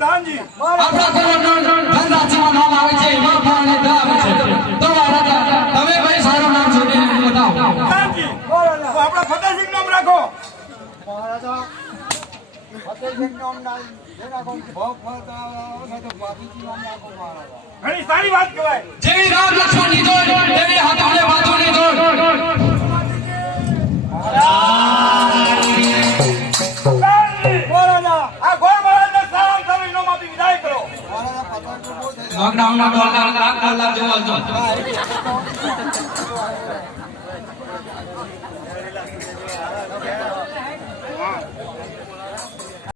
પ્રધાનજી આપણા ઘરનો ધનરાજીમાં નામ આવે છે એમાં ફાળે ધામ છે તો રાજા તમે ભાઈ સારું નામ શોધીને બતાવો પ્રધાનજી તો આપણા ફતેહસિંહ નામ રાખો મહારાજા ફતેહસિંહ નામ ના જેના કોમ ભોગ ફરતા આવે તો બાપીજી નામ રાખો મહારાજા ઘણી સારી વાત કહેવાય જેવી રામ લક્ષ્મણ ની જોડ તેવી હાથોને બાજુની જોડ મહારાજા આ ગોળ મહારાજને સારામાં સારું ઇનામ આપી વિદાય કરો મહારાજા પતંગ બહુ થઈ લોકડાઉન ના 2 લાખ જેવો હતો ગયા